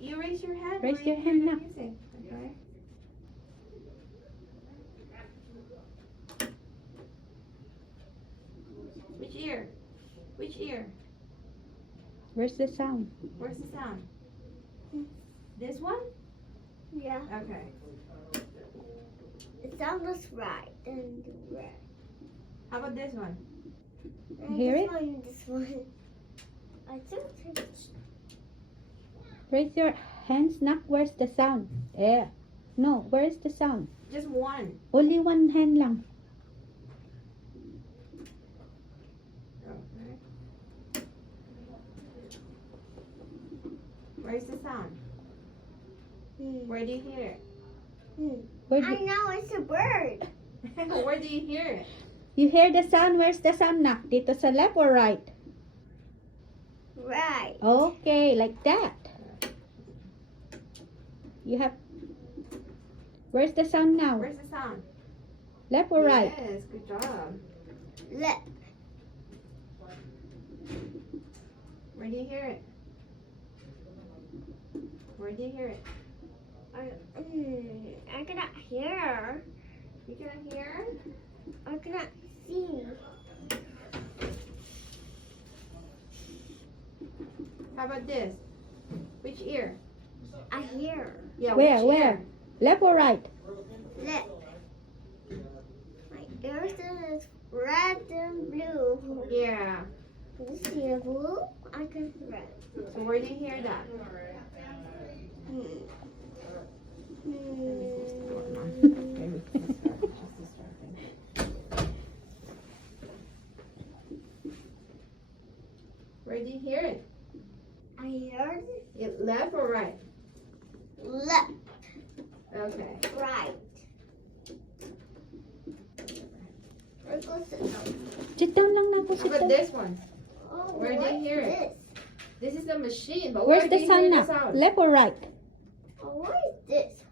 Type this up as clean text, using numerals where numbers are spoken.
You raise your hand. Raise where your you hand hear the now. music, okay? Which ear? Which ear? Where's the sound? Where's the sound? This one? Yeah. Okay. It sounds right and red. How about this one? And Hear this it? one, this one. I think it's Raise your hands now. Where's the sound? Yeah. No, where's the sound? Just one. Only one hand lang. Okay. Where's the sound? Where do you hear it? Where I do know it's a bird. Where do you hear it? you hear the sound? Where's the sound na? Dito sa left or right? Right. Okay, like that. You have. Where's the sound now? Where's the sound? Left or right? Yes, good job. Left. Where do you hear it? Where do you hear it? I cannot hear. You cannot hear? I cannot see. How about this? Which ear? I hear. Yeah, Where? which Where? ear? Left or right? Left. My ear is red and blue. Yeah. You see the blue? I can see red. So where do you hear that? Where do you hear it? I heard Left or right? left, Okay. right. Where goes the Sit down lang na po. How Sit about down. this one? Oh, Where do you what's hear it? this? This is the machine, but Where's where do the you sound hear na? the sound? Left or right? Oh, what is this?